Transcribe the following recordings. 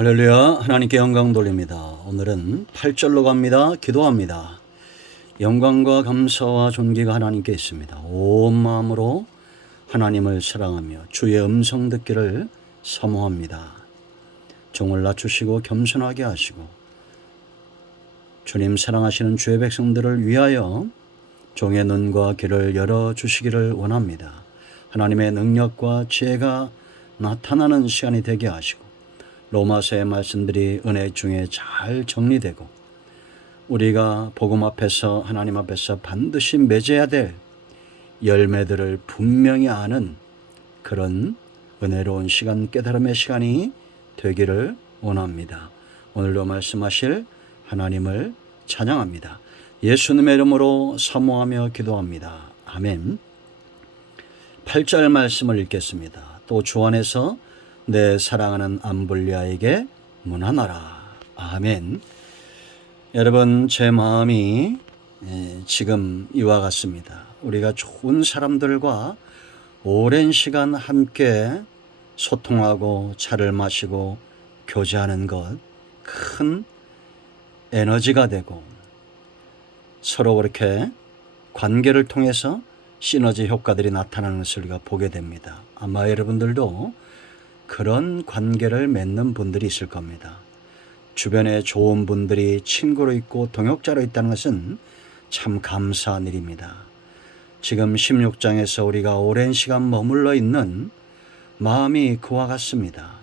할렐루야. 하나님께 영광 돌립니다. 오늘은 8절로 갑니다. 기도합니다. 영광과 감사와 존귀가 하나님께 있습니다. 온 마음으로 하나님을 사랑하며 주의 음성 듣기를 사모합니다. 종을 낮추시고 겸손하게 하시고 주님 사랑하시는 주의 백성들을 위하여 종의 눈과 귀를 열어주시기를 원합니다. 하나님의 능력과 지혜가 나타나는 시간이 되게 하시고 로마서의 말씀들이 은혜 중에 잘 정리되고 우리가 복음 앞에서 하나님 앞에서 반드시 맺어야 될 열매들을 분명히 아는 그런 은혜로운 시간, 깨달음의 시간이 되기를 원합니다. 오늘도 말씀하실 하나님을 찬양합니다. 예수님의 이름으로 사모하며 기도합니다. 아멘. 8절 말씀을 읽겠습니다. 또 주 안에서 내 사랑하는 암블리아에게 문안하라. 아멘. 여러분, 제 마음이 지금 이와 같습니다. 우리가 좋은 사람들과 오랜 시간 함께 소통하고 차를 마시고 교제하는 것 큰 에너지가 되고 서로 그렇게 관계를 통해서 시너지 효과들이 나타나는 것을 우리가 보게 됩니다. 아마 여러분들도 그런 관계를 맺는 분들이 있을 겁니다. 주변에 좋은 분들이 친구로 있고 동역자로 있다는 것은 참 감사한 일입니다. 지금 16장에서 우리가 오랜 시간 머물러 있는 마음이 그와 같습니다.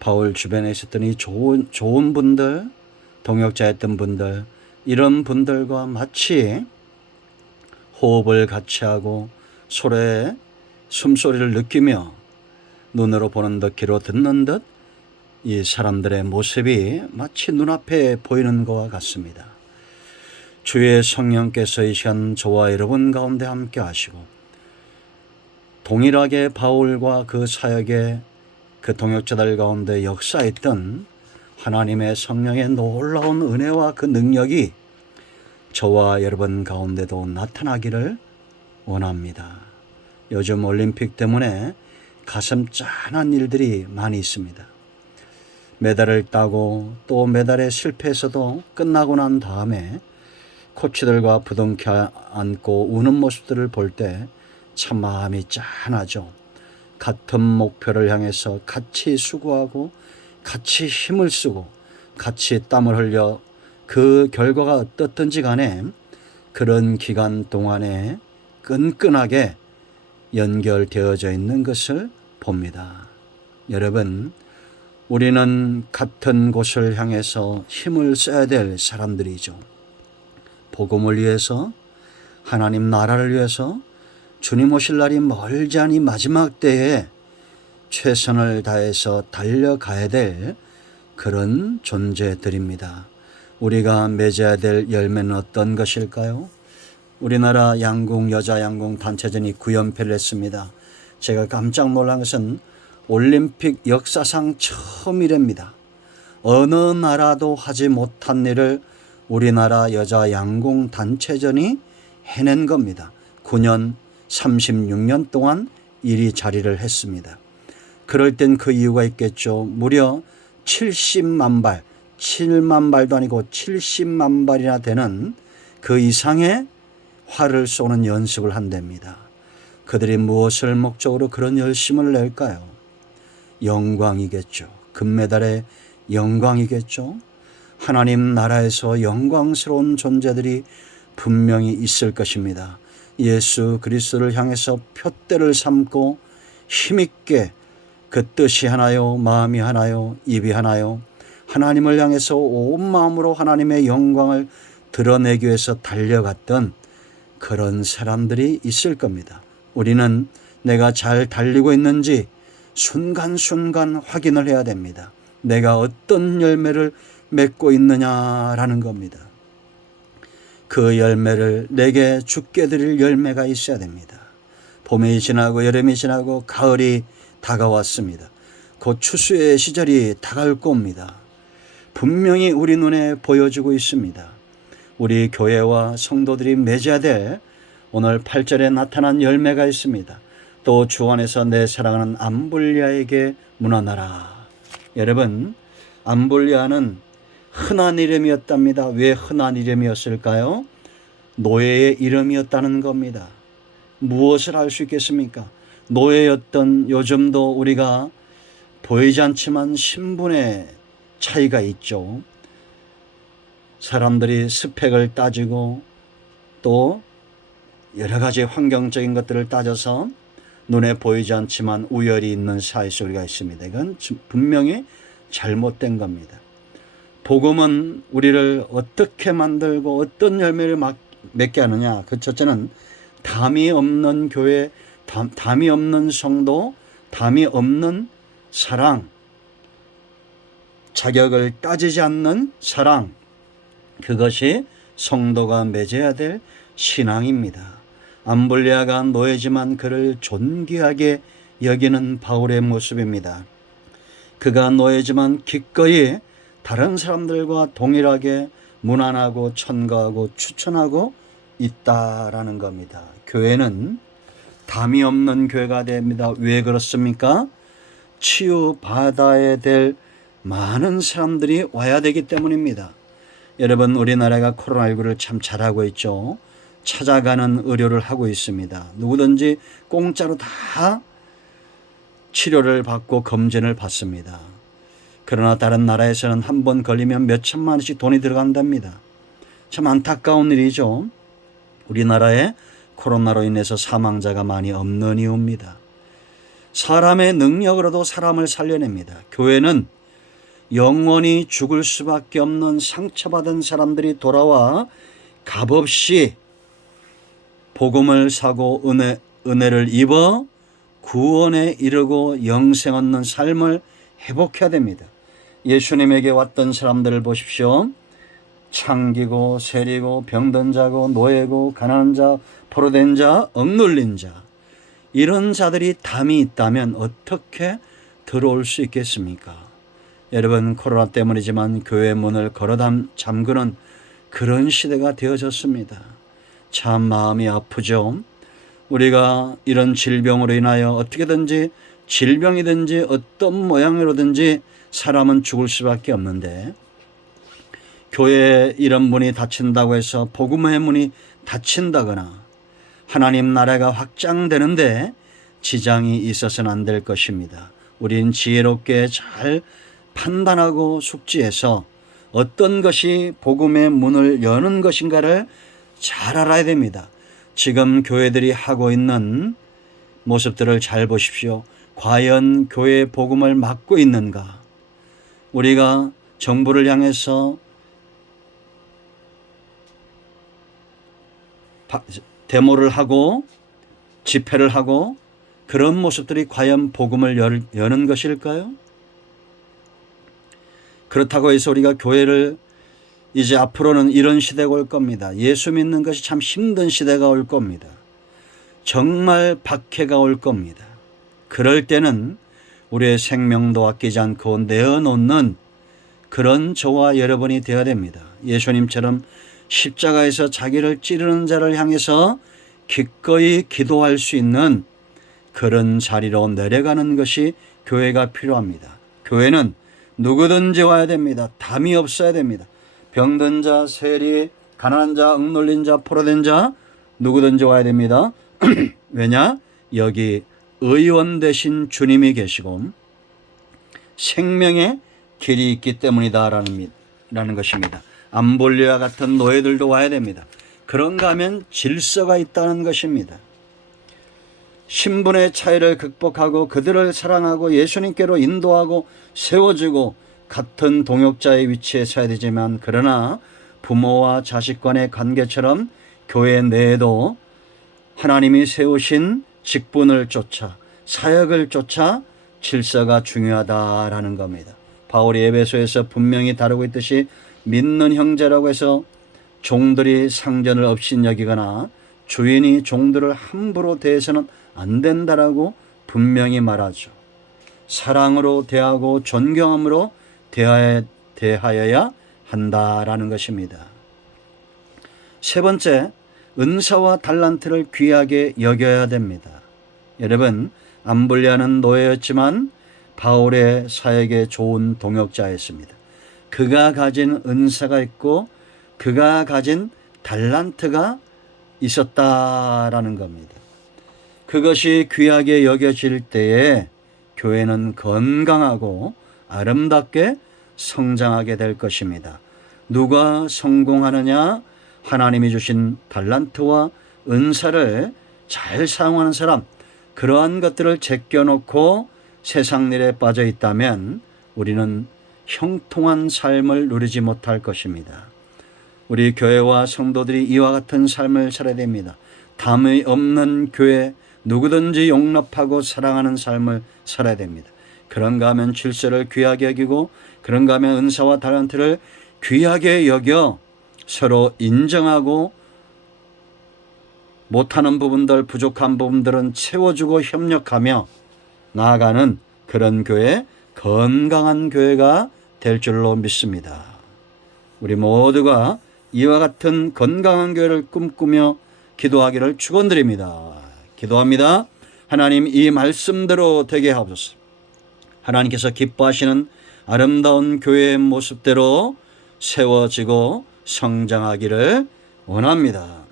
바울 주변에 있었던 좋은 분들, 동역자였던 분들, 이런 분들과 마치 호흡을 같이 하고 서로의 숨소리를 느끼며 눈으로 보는 듯 귀로 듣는 듯 이 사람들의 모습이 마치 눈앞에 보이는 것과 같습니다. 주의 성령께서 이 시간 저와 여러분 가운데 함께 하시고 동일하게 바울과 그 사역의 그 동역자들 가운데 역사했던 하나님의 성령의 놀라운 은혜와 그 능력이 저와 여러분 가운데도 나타나기를 원합니다. 요즘 올림픽 때문에 가슴 짠한 일들이 많이 있습니다. 메달을 따고 또 메달에 실패해서도 끝나고 난 다음에 코치들과 부둥켜 안고 우는 모습들을 볼 때 참 마음이 짠하죠. 같은 목표를 향해서 같이 수고하고 같이 힘을 쓰고 같이 땀을 흘려 그 결과가 어떻든지 간에 그런 기간 동안에 끈끈하게 연결되어져 있는 것을 봅니다. 여러분, 우리는 같은 곳을 향해서 힘을 써야 될 사람들이죠. 복음을 위해서, 하나님 나라를 위해서 주님 오실 날이 멀지 않은 마지막 때에 최선을 다해서 달려가야 될 그런 존재들입니다. 우리가 맺어야 될 열매는 어떤 것일까요? 우리나라 양궁, 여자 양궁 단체전이 9연패를 했습니다. 제가 깜짝 놀란 것은 올림픽 역사상 처음이랍니다. 어느 나라도 하지 못한 일을 우리나라 여자 양궁 단체전이 해낸 겁니다. 9년, 36년 동안 1위 자리를 했습니다. 그럴 땐 그 이유가 있겠죠. 무려 70만 발, 7만 발도 아니고 70만 발이나 되는 그 이상의 활을 쏘는 연습을 한답니다. 그들이 무엇을 목적으로 그런 열심을 낼까요? 영광이겠죠. 금메달의 영광이겠죠. 하나님 나라에서 영광스러운 존재들이 분명히 있을 것입니다. 예수 그리스도를 향해서 푯대를 삼고 힘있게 그 뜻이 하나요, 마음이 하나요, 입이 하나요, 하나님을 향해서 온 마음으로 하나님의 영광을 드러내기 위해서 달려갔던 그런 사람들이 있을 겁니다. 우리는 내가 잘 달리고 있는지 순간순간 확인을 해야 됩니다. 내가 어떤 열매를 맺고 있느냐라는 겁니다. 그 열매를 내게 주께 드릴 열매가 있어야 됩니다. 봄이 지나고 여름이 지나고 가을이 다가왔습니다. 곧 추수의 시절이 다가올 겁니다. 분명히 우리 눈에 보여주고 있습니다. 우리 교회와 성도들이 맺어야 될 오늘 8절에 나타난 열매가 있습니다. 또 주 안에서 내 사랑하는 암블리아에게 문안하라. 여러분, 암볼리아는 흔한 이름이었답니다. 왜 흔한 이름이었을까요? 노예의 이름이었다는 겁니다. 무엇을 알 수 있겠습니까? 노예였던, 요즘도 우리가 보이지 않지만 신분의 차이가 있죠. 사람들이 스펙을 따지고 또 여러 가지 환경적인 것들을 따져서 눈에 보이지 않지만 우열이 있는 사회 속에 있습니다. 이건 분명히 잘못된 겁니다. 복음은 우리를 어떻게 만들고 어떤 열매를 맺게 하느냐. 그 첫째는 담이 없는 교회, 담이 없는 성도, 담이 없는 사랑, 자격을 따지지 않는 사랑, 그것이 성도가 맺어야 될 신앙입니다. 암볼리아가 노예지만 그를 존귀하게 여기는 바울의 모습입니다. 그가 노예지만 기꺼이 다른 사람들과 동일하게 문안하고 천거하고 추천하고 있다라는 겁니다. 교회는 담이 없는 교회가 됩니다. 왜 그렇습니까? 치유받아야 될 많은 사람들이 와야 되기 때문입니다. 여러분, 우리나라가 코로나19를 참 잘하고 있죠. 찾아가는 의료를 하고 있습니다. 누구든지 공짜로 다 치료를 받고 검진을 받습니다. 그러나 다른 나라에서는 한 번 걸리면 몇 천만 원씩 돈이 들어간답니다. 참 안타까운 일이죠. 우리나라에 코로나로 인해서 사망자가 많이 없는 이유입니다. 사람의 능력으로도 사람을 살려냅니다. 교회는 영원히 죽을 수밖에 없는 상처받은 사람들이 돌아와 값없이 복음을 사고 은혜를 입어 구원에 이르고 영생 얻는 삶을 회복해야 됩니다. 예수님에게 왔던 사람들을 보십시오. 창기고 세리고 병든 자고 노예고 가난한 자 포로된 자 억눌린 자, 이런 자들이 담이 있다면 어떻게 들어올 수 있겠습니까? 여러분, 코로나 때문이지만 교회 문을 걸어 잠그는 그런 시대가 되어졌습니다. 참 마음이 아프죠. 우리가 이런 질병으로 인하여 어떻게든지 질병이든지 어떤 모양으로든지 사람은 죽을 수밖에 없는데, 교회에 이런 문이 닫힌다고 해서 복음의 문이 닫힌다거나 하나님 나라가 확장되는데 지장이 있어서는 안 될 것입니다. 우린 지혜롭게 잘 판단하고 숙지해서 어떤 것이 복음의 문을 여는 것인가를 잘 알아야 됩니다. 지금 교회들이 하고 있는 모습들을 잘 보십시오. 과연 교회의 복음을 막고 있는가? 우리가 정부를 향해서 데모를 하고 집회를 하고 그런 모습들이 과연 복음을 여는 것일까요? 그렇다고 해서 우리가 교회를 이제 앞으로는 이런 시대가 올 겁니다. 예수 믿는 것이 참 힘든 시대가 올 겁니다. 정말 박해가 올 겁니다. 그럴 때는 우리의 생명도 아끼지 않고 내어놓는 그런 저와 여러분이 되어야 됩니다. 예수님처럼 십자가에서 자기를 찌르는 자를 향해서 기꺼이 기도할 수 있는 그런 자리로 내려가는 것이 교회가 필요합니다. 교회는 누구든지 와야 됩니다. 담이 없어야 됩니다. 병든 자, 세리, 가난한 자, 억눌린 자, 포로된 자 누구든지 와야 됩니다. 왜냐? 여기 의원 되신 주님이 계시고 생명의 길이 있기 때문이다라는 것입니다. 암볼리아 같은 노예들도 와야 됩니다. 그런가 하면 질서가 있다는 것입니다. 신분의 차이를 극복하고 그들을 사랑하고 예수님께로 인도하고 세워주고 같은 동역자의 위치에 서야 되지만, 그러나 부모와 자식 간의 관계처럼 교회 내에도 하나님이 세우신 직분을 쫓아 사역을 쫓아 질서가 중요하다라는 겁니다. 바울이 에베소에서 분명히 다루고 있듯이 믿는 형제라고 해서 종들이 상전을 업신여기거나 주인이 종들을 함부로 대해서는 안 된다라고 분명히 말하죠. 사랑으로 대하고 존경함으로 대하여야 한다라는 것입니다. 세 번째, 은사와 달란트를 귀하게 여겨야 됩니다. 여러분, 암볼리아는 노예였지만 바울의 사역에 좋은 동역자였습니다. 그가 가진 은사가 있고 그가 가진 달란트가 있었다라는 겁니다. 그것이 귀하게 여겨질 때에 교회는 건강하고 아름답게 성장하게 될 것입니다. 누가 성공하느냐? 하나님이 주신 달란트와 은사를 잘 사용하는 사람, 그러한 것들을 제껴놓고 세상 일에 빠져 있다면 우리는 형통한 삶을 누리지 못할 것입니다. 우리 교회와 성도들이 이와 같은 삶을 살아야 됩니다. 담이 없는 교회, 누구든지 용납하고 사랑하는 삶을 살아야 됩니다. 그런가 하면 질서를 귀하게 여기고 그런가 하면 은사와 달란트를 귀하게 여겨 서로 인정하고 못하는 부분들, 부족한 부분들은 채워주고 협력하며 나아가는 그런 교회, 건강한 교회가 될 줄로 믿습니다. 우리 모두가 이와 같은 건강한 교회를 꿈꾸며 기도하기를 축원드립니다. 기도합니다. 하나님, 이 말씀대로 되게 하옵소서. 하나님께서 기뻐하시는 아름다운 교회의 모습대로 세워지고 성장하기를 원합니다.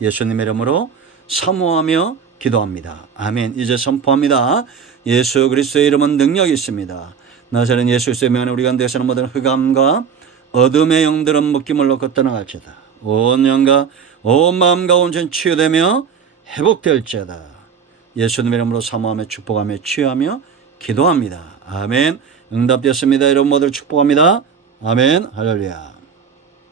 예수님의 이름으로 사모하며 기도합니다. 아멘. 이제 선포합니다. 예수 그리스도의 이름은 능력이 있습니다. 나사렛 예수 그리스도의 명에 우리 가운데서는 모든 흑암과 어둠의 영들은 묶임을 놓고 떠나갈지어다. 온 영과 온 마음과 온전 치유되며 회복될지어다. 예수님의 이름으로 사모하며 축복하며 치유하며 기도합니다. 아멘. 응답되었습니다. 여러분 모두 축복합니다. 아멘. 할렐루야.